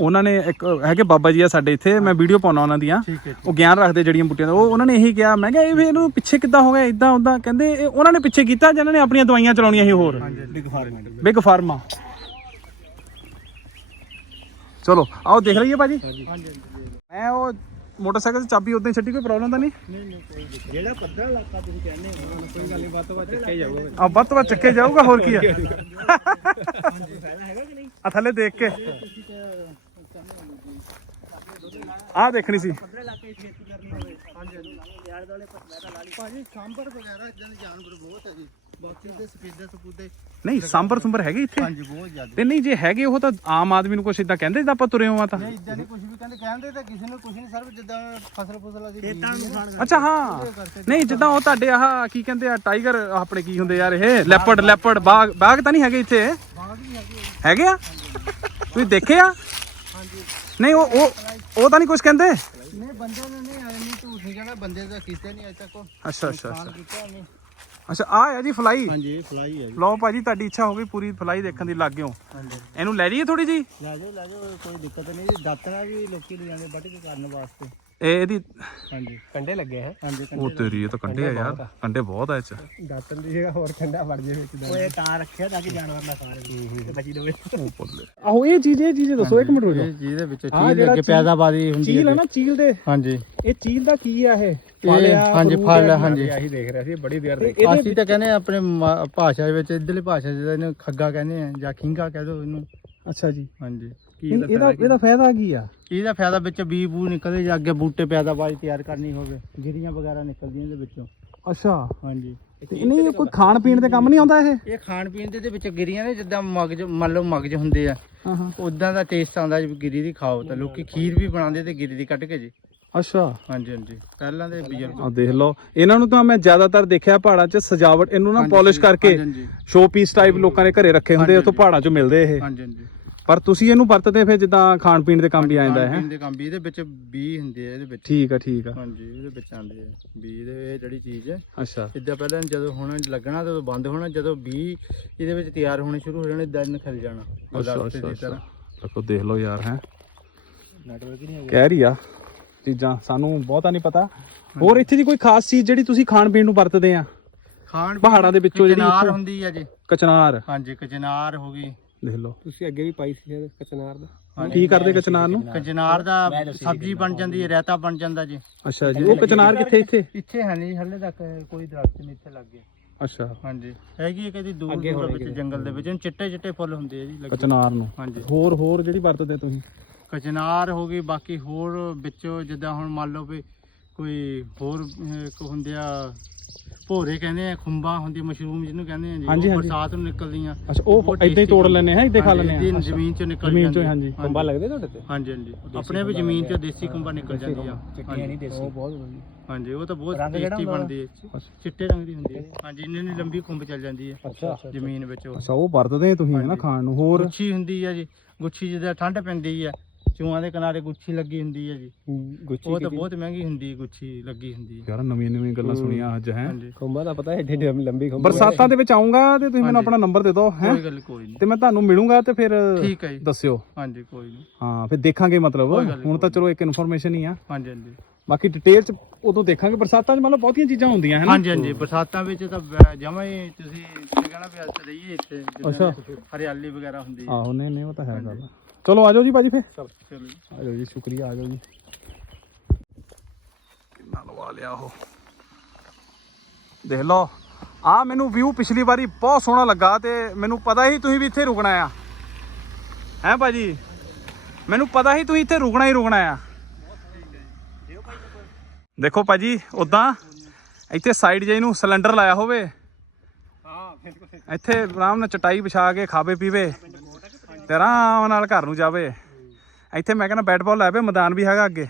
S1: ਉਹਨਾਂ ਨੇ ਇੱਕ ਹੈਗੇ ਬਾਬਾ ਜੀ ਆ ਸਾਡੇ ਇੱਥੇ ਮੈਂ ਵੀਡੀਓ ਪਾਉਣਾ ਉਹਨਾਂ ਦੀਆਂ। ਉਹ ਗਿਆਨ ਰੱਖਦੇ ਜੜੀਆਂ ਬੂਟੀਆਂ ਦਾ। ਉਹ ਉਹਨਾਂ ਨੇ ਇਹੀ ਕਿਹਾ ਮੈਂ ਕਿਹਾ ਇਹ ਵੀ ਇਹਨੂੰ ਪਿੱਛੇ ਕਿੱਦਾਂ ਹੋ ਗਿਆ ਇਦਾਂ ਉਦਾਂ ਕਹਿੰਦੇ ਇਹ ਉਹਨਾਂ ਨੇ ਪਿੱਛੇ ਕੀਤਾ ਜਿਹਨਾਂ ਨੇ ਆਪਣੀਆਂ ਦਵਾਈਆਂ ਚਲਾਉਣੀਆਂ ਸੀ ਹੋਰ।
S3: ਬਿਗ ਫਾਰਮ
S1: ਬਿਗ ਫਾਰਮਾ ਚਲੋ ਆਓ ਦੇਖ ਲਈਏ ਭਾਜੀ। ਮੈਂ ਉਹ ਮੋਟਰਸਾਈਕਲ ਦੀ ਚਾਬੀ ਉਦਾਂ ਹੀ ਛੱਡੀ ਕੋਈ ਪ੍ਰੋਬਲਮ ਤਾਂ ਨਹੀਂ?
S2: ਨਹੀਂ ਨਹੀਂ ਕੋਈ ਦਿੱਕਤ
S3: ਜਿਹੜਾ ਪੱਧਰਾ ਇਲਾਕਾ ਤੁਸੀਂ ਕਹਿੰਦੇ ਹੋ
S4: ਕੋਈ ਗੱਲ ਨਹੀਂ ਵੱਧ ਤੋਂ ਵੱਧ ਚੱਕੇ ਜਾਊਗਾ।
S1: ਆ ਵੱਧ ਤੋਂ ਵੱਧ ਚੱਕੇ ਜਾਊਗਾ ਹੋਰ ਕੀ ਆ? ਆ ਥੱਲੇ ਦੇਖ ਕੇ ਆ ਦੇਖਣੀ ਸੀ
S3: ਪੱਧਰਾ ਇਲਾਕੇ ਖੇਤੀ ਕਰਨੀ ਹੋਵੇ ਹਾਂਜੀ ਯਾਰ ਦੋਲੇ ਪੱਧਰਾ ਤਾਂ ਲਾ ਲਈ
S2: ਭਾਜੀ ਸਾਂਬਰ ਵਗੈਰਾ ਇਦਾਂ ਦੇ ਜਾਨਵਰ ਬਹੁਤ ਹੈ ਜੀ ਬਾਕੀ ਦੇ ਸਪੀਡੇ ਸਪੂਦੇ
S1: ਨਹੀਂ ਸਾਂਬਰ ਸੁੰਬਰ ਹੈਗੇ ਇੱਥੇ?
S2: ਹਾਂਜੀ ਬਹੁਤ ਜ਼ਿਆਦਾ।
S1: ਤੇ ਨਹੀਂ ਜੇ ਹੈਗੇ ਉਹ ਤਾਂ ਆਮ ਆਦਮੀ ਨੂੰ ਕੁਛ ਇਦਾਂ ਕਹਿੰਦੇ ਜਿੱਦਾਂ ਆਪਾਂ ਤੁਰੇ ਹੋਵਾਂ ਤਾਂ?
S2: ਨਹੀਂ ਇਦਾਂ ਨਹੀਂ ਕੁਝ ਵੀ ਕਹਿੰਦੇ ਕਹਿੰਦੇ ਤਾਂ ਕਿਸੇ ਨੂੰ ਕੁਝ ਨਹੀਂ ਸਰ ਜਿੱਦਾਂ ਫਸਲ ਫਸਲ ਅਸੀਂ
S3: ਖੇਤਾਂ ਨੂੰ ਖਾਣ
S1: ਅੱਛਾ ਹਾਂ। ਨਹੀਂ ਜਿੱਦਾਂ ਉਹ ਤੁਹਾਡੇ ਆਹ ਕੀ ਕਹਿੰਦੇ ਆ ਟਾਈਗਰ ਆਪਣੇ ਕੀ ਹੁੰਦੇ ਯਾਰ ਇਹ? ਲੈਪਰਡ ਲੈਪਰਡ ਬਾਗ ਬਾਗ ਤਾਂ ਨਹੀਂ ਹੈਗੇ ਇੱਥੇ?
S2: ਬਾਗ ਵੀ ਹੈਗੇ ਆ।
S1: ਹੈਗੇ ਆ? ਤੁਸੀਂ ਦੇਖੇ ਆ? ਨਹੀਂ ਉਹ ਉਹ ਉਹ ਤਾਂ ਨਹੀਂ ਕੁਝ ਕਹਿੰਦੇ?
S2: ਨਹੀਂ ਬੰਦਿਆਂ ਨੇ ਨਹੀਂ ਆਏ ਨਹੀਂ ਝੂਠ ਨਹੀਂ ਬੰਦੇ ਦਾ ਕੀਤੇ ਨਹੀਂ ਅਜੇ ਤੱਕ
S1: ਅੱਛਾ ਅੱਛਾ ਅੱਛਾ।
S2: ਕੀਤਾ ਨਹੀਂ
S1: ਅੱਛਾ ਆ ਹੈ ਜੀ ਫਲਾਈ।
S2: ਹਾਂਜੀ ਇਹ ਫਲਾਈ ਹੈ ਜੀ।
S1: ਲਓ ਭਾਜੀ ਤੁਹਾਡੀ ਇੱਛਾ ਹੋ ਗਈ ਪੂਰੀ ਫਲਾਈ ਦੇਖਣ ਦੀ ਲੱਗ ਗਿਓ।
S2: ਹਾਂਜੀ।
S1: ਇਹਨੂੰ ਲੈ ਜਾਈਏ ਥੋੜੀ ਜੀ
S2: ਲੈ ਜਾਓ ਲੈ ਜਾਓ ਕੋਈ ਦਿੱਕਤ ਨਹੀਂ ਜੀ। ਦਾਤਣਾ ਵੀ ਲੋਕੀ ਲੈ ਜਾਂਦੇ ਵੱਢ ਕੇ ਕਰਨ ਵਾਸਤੇ।
S1: ਇਹ ਇਹਦੀ
S2: ਹਾਂਜੀ।
S4: ਕੰਡੇ ਲੱਗੇ ਹੈ
S2: ਹਾਂਜੀ
S1: ਉਹ ਤੇਰੀ ਇਹ ਤਾਂ ਕੰਡੇ ਆ ਯਾਰ। ਕੰਡੇ ਬਹੁਤ ਆ ਇਹ ਚ।
S4: ਦਾਤਨ ਦੀ ਜਗ੍ਹਾ ਹੋਰ ਕੰਡਾ ਵੜ ਜੇ ਵਿੱਚ
S3: ਓਏ ਤਾਂ ਰੱਖਿਆ ਤਾਂ ਕਿ ਜਾਨਵਰ ਨਾ ਖਾਣ ਤੇ ਬਚੀ ਦਵੇ।
S1: ਉਹ ਬੱਲੇ ਆਹੋ ਇਹ ਚੀਜ਼ ਇਹ ਚੀਜ਼ ਦੱਸੋ ਇੱਕ ਮਿੰਟ
S2: ਇਹ ਜਿਹਦੇ ਵਿੱਚ ਚੀਜ਼ ਅੱਗੇ ਪੈਦਾਵਾਰੀ ਹੁੰਦੀ
S1: ਚੀਲ ਆ
S2: ਹੈ
S1: ਨਾ ਚੀਲ ਦੇ।
S2: ਹਾਂਜੀ।
S1: ਇਹ ਚੀਲ ਦਾ ਕੀ ਆ ਇਹ?
S2: ਹਾਂਜੀ ਫਲ ਹਾਂਜੀ।
S4: ਆਹੀ ਦੇਖ ਰਿਹਾ ਸੀ ਬੜੀ ਦੇਰ ਦੇ
S1: ਇਹਦੇ
S2: ਅਸੀਂ ਤਾਂ ਕਹਿੰਦੇ ਆਪਣੇ ਭਾਸ਼ਾ ਵਿੱਚ ਇਧਰਲੀ ਭਾਸ਼ਾ ਜਿਹਦਾ ਇਹਨੂੰ ਖੱਗਾ ਕਹਿੰਦੇ ਆ ਜਾਂ ਖਿੰਗਾ ਕਹਿ ਦੋ ਇਹਨੂੰ।
S1: ਅੱਛਾ ਜੀ।
S2: ਹਾਂਜੀ।
S1: ਇਹਦਾ ਇਹਦਾ ਫਾਇਦਾ ਕੀ? ਆ?
S2: ਇਹਦਾ ਫਾਇਦਾ ਵਿੱਚ ਬੀ ਬੂ ਨਿਕਲਦੇ ਜਾਂ ਅੱਗੇ ਬੂਟੇ ਪੈਦਾਵਾਰੀ ਤਿਆਰ ਕਰਨੀ ਹੋਵੇ ਗਿਰੀਆਂ ਵਗੈਰਾ ਨਿਕਲਦੀਆਂ ਇਹਦੇ ਵਿੱਚੋਂ।
S1: ਅੱਛਾ।
S2: ਹਾਂਜੀ।
S1: ਤੇ ਨਹੀਂ ਇਹ ਕੋਈ ਖਾਣ ਪੀਣ ਦੇ ਕੰਮ ਨਹੀਂ ਆਉਂਦਾ ਇਹ?
S2: ਇਹ ਖਾਣ ਪੀਣ ਦੇ ਦੇ ਵਿੱਚ ਗਿਰੀਆਂ ਨੇ ਜਿੱਦਾਂ ਮਗਜ ਮੰਨ ਲਓ ਮਗਜ ਹੁੰਦੇ ਆ।
S1: ਹਾਂ ਹਾਂ।
S2: ਉਦਾਂ ਦਾ ਟੇਸਟ ਆਉਂਦਾ ਜੇ ਗਿਰੀ ਦੀ ਖਾਓ ਤਾਂ ਲੋਕੀ ਖੀਰ ਵੀ ਬਣਾਉਂਦੇ ਤੇ ਗਿਰੀ ਦੀ ਕੱਢ ਕੇ ਜੀ।
S1: ਅੱਛਾ।
S2: ਹਾਂਜੀ ਹਾਂਜੀ। ਪਹਿਲਾਂ ਦੇ ਬਜ਼ੁਰਗ।
S1: ਆ ਦੇਖ ਲਓ। ਇਹਨਾਂ ਨੂੰ ਤਾਂ ਮੈਂ ਜ਼ਿਆਦਾਤਰ ਦੇਖਿਆ ਪਹਾੜਾਂ 'ਚ ਸਜਾਵਟ ਇਹਨੂੰ ਨਾ
S2: ਹਾਂਜੀ,
S1: ਪਾਲਿਸ਼ ਕਰਕੇ
S2: ਹਾਂਜੀ।
S1: ਸ਼ੋ ਪੀਸ ਟਾਈਪ ਲੋਕਾਂ ਨੇ ਘਰੇ ਰੱਖੇ ਹੁੰਦੇ
S2: ਹਾਂਜੀ,
S1: ਉਥੋਂ ਪਹਾੜਾਂ 'ਚੋਂ ਮਿਲਦੇ ਇਹ।
S2: ਹਾਂਜੀ ਹਾਂਜੀ।
S1: ਪਰ ਤੁਸੀਂ ਇਹਨੂੰ ਵਰਤਦੇ ਫਿਰ ਜਿੱਦਾਂ ਖਾਣ ਪੀਣ ਦੇ ਕੰਮ ਵੀ ਆ ਜਾਂਦਾ ਹੈ।
S2: ਖਾਣ ਪੀਣ ਦੇ ਕੰਮ ਵੀ ਇਹਦੇ ਵਿੱਚ ਬੀ ਹੁੰਦੇ ਆ ਇਹਦੇ ਵਿੱਚ।
S1: ਠੀਕ ਆ ਠੀਕ ਆ।
S2: ਹਾਂਜੀ ਇਹਦੇ ਵਿੱਚ ਆਉਂਦੇ ਆ। ਬੀ ਦੇ ਇਹ ਜਿਹੜੀ ਚੀਜ਼ ਹੈ
S1: ਅੱਛਾ।
S2: ਇਦਾਂ ਪਹਿਲਾਂ ਜਦੋਂ ਹੁਣ ਲੱਗਣਾ ਤੇ ਬੰਦ ਹੋਣਾ ਜਦੋਂ ਬੀ ਇਹਦੇ ਵਿੱਚ ਤਿਆਰ ਹੋਣੇ ਸ਼ੁਰੂ ਹੋ ਜਾਣੇ ਇਦਾਂ ਖਿਲ ਜਾਣਾ।
S1: ਅੱਛਾ ਅੱਛਾ
S2: ਦੀ
S1: ਅੱਛਾ। ਦੇਖੋ ਦੇਖ ਲਓ ਯਾਰ ਹੈ।
S2: ਨੈਟਵਰਕ ਹੀ ਨਹੀਂ
S1: ਕਹਿ ਰਹੀ ਆ ਚੀਜ਼ਾਂ ਸਾਨੂੰ ਬਹੁਤਾ ਨਹੀਂ ਪਤਾ। ਹੋਰ ਇੱਥੇ ਦੀ ਕੋਈ ਖਾਸ ਚੀਜ਼ ਜਿਹੜੀ ਤੁਸੀਂ ਖਾਣ ਪੀਣ ਨੂੰ ਵਰਤਦੇ ਆ?
S2: ਖਾਣ
S1: ਪਹਾੜਾਂ ਦੇ ਵਿੱਚੋਂ ਜਿਹੜੀ
S2: ਕਚਨਾਰ ਹੁੰਦੀ ਆ ਜੀ।
S1: ਕਚਨਾਰ।
S2: ਹਾਂਜੀ ਕਚਨਾਰ ਹੋ ਗਈ।
S1: ਦੇਖ ਲਓ।
S4: ਤੁਸੀਂ ਅੱਗੇ ਵੀ ਪਾਈ ਸੀ ਸ਼ਾਇਦ ਕਚਨਾਰ ਦਾ?
S1: ਕੀ ਕਰਦੇ ਕਚਨਾਰ ਨੂੰ?
S2: ਕਚਨਾਰ ਦਾ ਸਬਜ਼ੀ ਬਣ ਜਾਂਦੀ ਹੈ ਰਾਇਤਾ ਬਣ ਜਾਂਦਾ ਜੀ।
S1: ਅੱਛਾ ਜੀ ਉਹ ਕਚਨਾਰ ਕਿੱਥੇ ਇੱਥੇ?
S2: ਇੱਥੇ ਹੈ ਨਹੀਂ ਹਲੇ ਤੱਕ ਕੋਈ ਦਰਖਤ ਨਹੀਂ ਇੱਥੇ ਲੱਗ ਗਿਆ।
S1: ਅੱਛਾ।
S2: ਹਾਂਜੀ। ਹੈਗੀ ਹੈ ਕਦੀ ਦੂਰ ਦੂਰ ਵਿੱਚ ਜੰਗਲ ਦੇ ਵਿੱਚ ਚਿੱਟੇ ਚਿੱਟੇ ਫੁੱਲ ਹੁੰਦੇ ਆ ਜੀ ਲੱਗੇ।
S1: ਕਚਨਾਰ ਨੂੰ?
S2: ਹਾਂਜੀ।
S1: ਹੋਰ ਹੋਰ ਜਿਹੜੀ ਵਰਤਦੇ ਤੁਸੀਂ?
S2: ਕਚਨਾਰ ਹੋ ਗਈ ਬਾਕੀ ਹੋਰ ਵਿੱਚੋਂ ਜਿੱਦਾਂ ਹੁਣ ਮੰਨ ਲਓ ਵੀ ਕੋਈ ਹੋਰ ਇੱਕ ਹੁੰਦੇ ਆ ਭੋਰੇ ਕਹਿੰਦੇ ਆ ਖੁੰਬਾਂ ਹੁੰਦੀ ਮਸ਼ਰੂਮ ਜਿਹਨੂੰ ਕਹਿੰਦੇ ਆ ਜੀ
S1: ਹਾਂਜੀ,
S2: ਉਹ
S1: ਹਾਂਜੀ।
S2: ਬਰਸਾਤ ਨੂੰ ਨਿਕਲਦੀਆਂ।
S1: ਅੱਛਾ ਉਹ ਇਦਾਂ ਹੀ ਤੋੜ ਲੈਣੇ ਹੈ ਇਦਾਂ ਖਾ ਲੈਣੇ
S2: ਇਹਦੀ
S1: ਆ?
S2: ਜ਼ਮੀਨ ਚੋਂ ਨਿਕਲ
S1: ਜ਼ਮੀਨ ਚੋਂ,
S2: ਜਾਂਦੀ ਆ।
S1: ਹਾਂਜੀ।
S4: ਕੰਬਾ ਲੱਗਦੇ ਤੁਹਾਡੇ ਤੇ?
S2: ਹਾਂਜੀ ਹਾਂਜੀ। ਆਪਣੇ ਵੀ ਜ਼ਮੀਨ ਚੋਂ ਦੇਸੀ ਖੁੰਬਾਂ ਨਿਕਲ ਜਾਂਦੀ ਆ
S3: ਚਿੱਟੀਆਂ ਨਹੀਂ ਦੇਸੀ।
S4: ਬਹੁਤ ਵਧੀਆ।
S2: ਹਾਂਜੀ ਉਹ ਤਾਂ ਬਹੁਤ
S3: ਰੰਗ
S2: ਟੇਸਟੀ
S3: ਹੁੰਦਾ?
S2: ਬਣਦੀ ਹੈ। ਚਿੱਟੇ ਰੰਗ ਦੀ ਹੁੰਦੀ ਹੈ। ਹਾਂਜੀ ਇੰਨੀ ਇੰਨੀ ਲੰਬੀ ਖੁੰਬ ਚੱਲ ਜਾਂਦੀ ਹੈ।
S4: ਅੱਛਾ।
S2: ਜ਼ਮੀਨ ਵਿੱਚ ਉਹ।
S1: ਅੱਛਾ ਉਹ ਵਰਤਦੇ ਤੁਸੀਂ ਹੈ ਨਾ
S2: ਹਾਂਜੀ।
S1: ਖਾਣ ਨੂੰ। ਹੋਰ?
S2: ਗੁੱਛੀ ਹੁੰਦੀ ਹੈ ਜੀ। ਗੁੱਛੀ ਜਿੱਦਾਂ ਠੰਡ ਪੈਂਦੀ ਹੈ। ਚੂਆਂ ਦੇ ਕਿਨਾਰੇ ਗੁੱਛੀ ਲੱਗੀ ਹੁੰਦੀ ਹੈ ਜੀ।
S4: ਗੁੱਚੀ
S2: ਉਹ ਤਾਂ ਬਹੁਤ ਮਹਿੰਗੀ ਹੁੰਦੀ ਹੈ ਗੁੱਛੀ ਲੱਗੀ ਹੁੰਦੀ ਹੈ।
S1: ਯਾਰ ਨਵੀਆਂ ਨਵੀਆਂ ਗੱਲਾਂ ਸੁਣੀਆਂ ਅੱਜ ਹੈ?
S2: ਹਾਂਜੀ।
S4: ਖੰਭਾ ਦਾ ਪਤਾ ਹੈ ਏਡੀ ਏਡੀ ਲੰਬੀ ਖੰਭਾ
S1: ਬਰਸਾਤਾਂ ਦੇ ਵਿੱਚ ਆਉਂਗਾ ਤੇ ਤੁਸੀਂ ਮੈਨੂੰ। ਆਪਣਾ ਨੰਬਰ ਦੇ ਦਿਓ ਹੈ?
S2: ਕੋਈ ਗੱਲ ਕੋਈ ਨਹੀਂ
S1: ਤੇ ਮੈਂ ਤੁਹਾਨੂੰ ਮਿਲੂੰਗਾ ਤੇ ਫਿਰ
S2: ਠੀਕ ਹੈ ਜੀ।
S1: ਦੱਸਿਓ।
S2: ਹਾਂਜੀ ਕੋਈ ਨਹੀਂ
S1: ਹਾਂ ਫਿਰ ਦੇਖਾਂਗੇ ਮਤਲਬ।
S2: ਕੋਈ ਗੱਲ ਨੀ,
S1: ਹੁਣ ਤਾਂ ਚਲੋ ਇੱਕ ਇਨਫੋਰਮੇਸ਼ਨ ਹੀ ਆ।
S2: ਹਾਂਜੀ ਹਾਂਜੀ।
S1: ਬਾਕੀ ਡਿਟੇਲ ਚ ਉਦੋਂ ਦੇਖਾਂਗੇ। ਬਰਸਾਤਾਂ 'ਚ ਮਤਲਬ ਬਹੁਤੀਆਂ ਚੀਜ਼ਾਂ ਹੁੰਦੀਆਂ ਹੈ ਨਾ
S2: ਹਾਂਜੀ ਹਾਂਜੀ। ਬਰਸਾਤਾਂ ਵਿੱਚ ਤਾਂ ਜਮਾ ਹੀ ਤੁਸੀਂ ਤੁਸੀਂ ਕਹਿਣਾ ਵੀ ਰਹੀਏ ਇੱਥੇ। ਜਿੱਦਾਂ
S1: ਅੱਛਾ।
S2: ਹਰਿਆਲੀ ਵਗੈਰਾ ਹੁੰਦੀ ਹੈ।
S1: ਆਹੋ ਨਹੀਂ ਨਹੀਂ ਉਹ ਤਾਂ ਹੈ ਗੱਲ। ਚਲੋ ਆਜੋ ਜੀ ਭਾਜੀ ਫੇ
S2: ਚਲੋ
S1: ਆਜੋ ਜੀ। ਸ਼ੁਕਰੀਆ ਆਜੋ ਜੀ। ਕਿੰਨਾ ਲਵਾ ਲਿਆ ਉਹ। ਦੇਖ ਲਓ ਆ ਮੈਨੂੰ ਵਿਊ ਪਿਛਲੀ ਵਾਰੀ ਬਹੁਤ ਸੋਹਣਾ ਲੱਗਾ ਤੇ ਮੈਨੂੰ ਪਤਾ ਹੀ ਤੁਸੀਂ ਵੀ ਇੱਥੇ ਰੁਕਣਾ ਆ। ਹੈ ਭਾਜੀ? ਮੈਨੂੰ ਪਤਾ ਹੀ ਤੁਸੀਂ ਇੱਥੇ ਰੁਕਣਾ ਹੀ ਰੁਕਣਾ ਆ। ਦੇਖੋ ਭਾਜੀ ਉਦਾਂ ਇੱਥੇ ਸਾਈਡ ਜੇ ਨੂੰ ਸਿਲੰਡਰ ਲਾਇਆ ਹੋਵੇ। ਇੱਥੇ ਆਰਾਮ ਨਾਲ ਚਟਾਈ ਵਿਛਾ ਕੇ ਖਾਵੇ ਪੀਵੇ। ਤੇ ਆਰਾਮ ਨਾਲ ਘਰ ਨੂੰ ਜਾਵੇ। ਇੱਥੇ ਮੈਂ ਕਹਿੰਦਾ ਬੈਟ ਬਾਲ ਲੈ ਪਏ ਮੈਦਾਨ ਵੀ ਹੈਗਾ ਅੱਗੇ।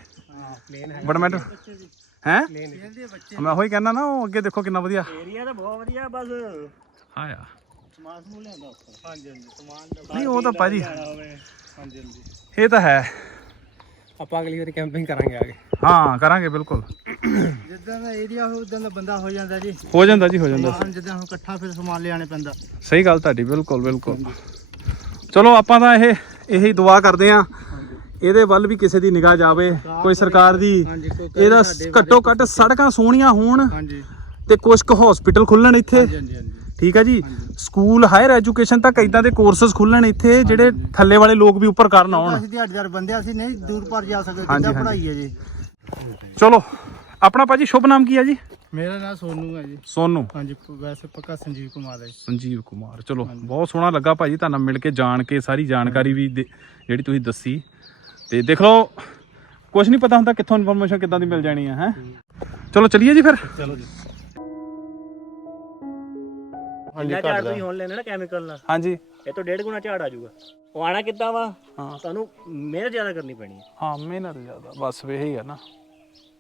S1: ਬੈਡਮਿੰਟਨ ਹੈ?
S2: ਖੇਲਦੇ ਬੱਚੇ
S1: ਮੈਂ ਉਹੀ ਕਹਿੰਦਾ ਨਾ ਉਹ ਅੱਗੇ ਦੇਖੋ ਕਿੰਨਾ ਵਧੀਆ।
S3: ਏਰੀਆ ਤਾਂ ਬਹੁਤ ਵਧੀਆ ਬਸ।
S1: ਆਇਆ
S3: ਸਮਾਨ ਸਮੂਹ ਲਿਆਂਦਾ ਉੱਥੇ।
S2: ਹਾਂਜੀ ਹਾਂਜੀ ਸਮਾਨ
S1: ਨਹੀਂ ਉਹ ਤਾਂ ਭਾਜੀ।
S2: ਹਾਂਜੀ ਹਾਂਜੀ।
S1: ਇਹ ਤਾਂ ਹੈ।
S4: ਆਪਾਂ ਅਗਲੀ ਵਾਰੀ ਕੈਂਪਿੰਗ ਕਰਾਂਗੇ ਆ ਕੇ।
S1: ਹਾਂ ਕਰਾਂਗੇ ਬਿਲਕੁਲ।
S2: ਜਿੱਦਾਂ ਦਾ ਏਰੀਆ ਹੋ ਉਦਾਂ ਦਾ ਬੰਦਾ ਹੋ ਜਾਂਦਾ ਜੀ।
S1: ਹੋ ਜਾਂਦਾ ਜੀ ਹੋ ਜਾਂਦਾ।
S2: ਸਮਾਨ ਜਿੱਦਾਂ ਹੁਣ ਇਕੱਠਾ ਫਿਰ ਸਮਾਨ ਲਿਆਣੇ ਪੈਂਦਾ।
S1: ਸਹੀ ਗੱਲ ਤੁਹਾਡੀ ਬਿਲਕੁਲ ਬਿਲਕੁਲ। ਚਲੋ ਆਪਾਂ ਤਾਂ ਇਹ ਇਹੀ ਦੁਆ ਕਰਦੇ ਆ ਇਹਦੇ ਵੱਲ ਵੀ ਕਿਸੇ ਦੀ ਨਿਗਾਹ ਜਾਵੇ ਕੋਈ ਸਰਕਾਰ ਦੀ ਇਹਦਾ ਘੱਟੋ ਘੱਟ ਸੜਕਾਂ ਸੋਹਣੀਆਂ ਹੋਣ
S2: ਹਾਂਜੀ।
S1: ਤੇ ਕੁਝ ਕੁ ਹਸਪੀਟਲ ਖੁੱਲਣ ਇੱਥੇ। ਠੀਕ ਹੈ ਜੀ? ਸਕੂਲ ਹਾਇਰ ਐਜੂਕੇਸ਼ਨ ਤੱਕ ਇਦਾਂ ਦੇ ਕੋਰਸਸ ਖੁੱਲਣ ਇੱਥੇ ਜਿਹੜੇ ਥੱਲੇ ਵਾਲੇ ਲੋਕ ਵੀ ਉੱਪਰ ਕਰਨ ਆਉਣ।
S2: ਅਸੀਂ ਦਿਹਾੜੀਦਾਰ ਬੰਦੇ ਅਸੀਂ ਨਹੀਂ ਦੂਰ ਪਰ ਜਾ ਸਕਦੇ
S1: ਹਾਂਜੀ।
S2: ਪੜ੍ਹਾਈ ਹੈ ਜੀ।
S1: ਚਲੋ। ਆਪਣਾ ਭਾਜੀ ਸ਼ੁਭ ਨਾਮ ਕੀ ਹੈ ਜੀ?
S2: ਮੇਰਾ ਨਾਮ ਸੋਨੂ ਹੈ ਜੀ।
S1: ਸੋਨੂ।
S2: ਹਾਂਜੀ ਪ- ਵੈਸੇ ਪੱਕਾ ਸੰਜੀਵ ਕੁਮਾਰ ਹੈ ਜੀ।
S1: ਸੰਜੀਵ ਕੁਮਾਰ ਚਲੋ ਬਹੁਤ ਸੋਹਣਾ ਲੱਗਾ ਭਾਜੀ ਤੁਹਾਨੂੰ ਮਿਲ ਕੇ ਜਾਣ ਕੇ ਸਾਰੀ ਜਾਣਕਾਰੀ ਵੀ ਦੇ- ਜਿਹੜੀ ਤੁਸੀਂ ਦੱਸੀ। ਤੇ ਦੇਖ ਲਓ ਕੁਝ ਨਹੀਂ ਪਤਾ ਹੁੰਦਾ ਕਿੱਥੋਂ ਇਨਫੋਰਮੇਸ਼ਨ ਕਿੱਦਾਂ ਦੀ ਮਿਲ ਜਾਣੀ ਹੈ ਹੈ? ਚਲੋ ਚਲਿਏ ਜੀ ਫਿਰ।
S3: ਚਲੋ ਜੀ। ਜਿੰਨਾ ਝਾੜ ਤੁਸੀਂ ਹੁਣ ਲੈਣਾ ਨਾ ਕੈਮੀਕਲ ਨਾਲ?
S1: ਹਾਂਜੀ।
S3: ਇਹ ਤੋਂ ਡੇਢ ਗੁਣਾ ਝਾੜ ਆ ਜਾਊਗਾ। ਉਹ ਆਣਾ ਕਿੱਦਾਂ ਵਾ?
S1: ਹਾਂ।
S3: ਤੁਹਾਨੂੰ ਮਿਹਨਤ ਜ਼ਿਆਦਾ ਕਰਨੀ ਪੈਣੀ ਹੈ।
S1: ਹਾਂ ਮਿਹਨਤ ਜ਼ਿਆਦਾ। ਬਸ ਇਹੀ ਹੈ ਨਾ।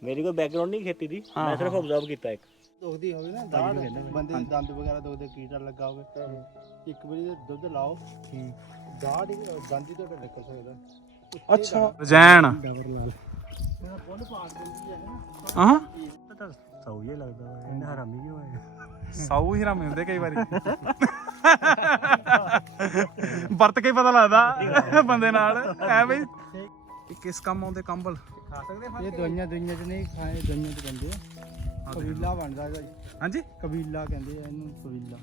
S3: ਮੇਰੀ ਕੋਈ ਬੈਕਗ੍ਰਾਉਂਡ ਨਹੀਂ ਖੇਤੀ ਦੀ ਮੈਂ ਸਿਰਫ ਆਬਜ਼ਰਵ ਕੀਤਾ ਇੱਕ।
S2: ਦੁਖਦੀ ਹੋਵੇ ਨਾ ਦਾੜ ਬੰਦੇ ਦੇ ਦੰਦ ਵਗੈਰਾ ਦੁਖਦੇ ਕੀੜਾ ਲੱਗਾ ਹੋਵੇ ਇੱਕ ਵਾਰੀ ਦੇ ਦੁੱਧ ਲਾਓ। ਦਾੜ ਹੀ। ਦੰਦ ਹੀ ਤੁਹਾਡਾ ਨਿਕਲ ਸਕਦਾ।
S1: ਅੱਛਾ। ਰਜੈਨ
S2: ਡਬਰ ਲਾਲ ਦਿੰਦੀ ਹੈ
S3: ਤਾਂ ਸੌ ਹੀ ਲੱਗਦਾ ਇਹਨਾਂ ਹਰਾਮੀ ਕਿਉਂ ਹੈ
S1: ਸਾਊ ਹੀ ਹਰਾਮੇ ਹੁੰਦੇ ਕਈ ਵਾਰੀ। ਵਰਤ ਕੇ ਪਤਾ ਲੱਗਦਾ ਬੰਦੇ ਨਾਲ। ਐ ਬਈ ਇਹ ਕਿਸ ਕੰਮ ਆਉਂਦੇ ਕੰਬਲ? ਖਾ ਸਕਦੇ
S2: ਇਹ ਦਵਾਈਆਂ ਦੁਈਆਂ ਚ ਨਹੀਂ ਖਾਏ ਦਵਾਈਆਂ ਚ ਕਹਿੰਦੇ ਆ। ਕਬੀਲਾ ਬਣਦਾ ਇਹਦਾ ਜੀ।
S1: ਹਾਂਜੀ?
S2: ਕਬੀਲਾ ਕਹਿੰਦੇ ਆ ਇਹਨੂੰ ਕਬੀਲਾ।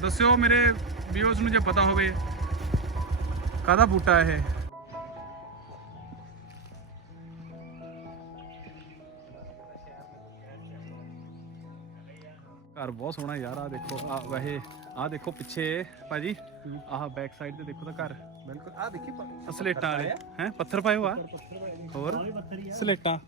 S1: ਦੱਸਿਓ ਮੇਰੇ ਵੀਅਰਸ ਨੂੰ ਜੇ ਪਤਾ ਹੋਵੇ ਕਾਹਦਾ ਬੂਟਾ ਇਹ? ਘਰ ਬਹੁਤ ਸੋਹਣਾ ਯਾਰ ਆ ਦੇਖੋ ਆ ਵੈਸੇ ਆ ਦੇਖੋ ਪਿੱਛੇ ਭਾਜੀ ਆਹ ਬੈਕ ਸਾਈਡ ਤੇ ਦੇਖੋ ਤਾਂ ਘਰ। ਬਿਲਕੁਲ। ਆ ਦੇਖੀ ਸਲੇਟਾਂ ਵਾਲੇ। ਹੈ ਪੱਥਰ ਪਾਏ ਆ? ਹੋਰ? ਸਲੇਟਾਂ।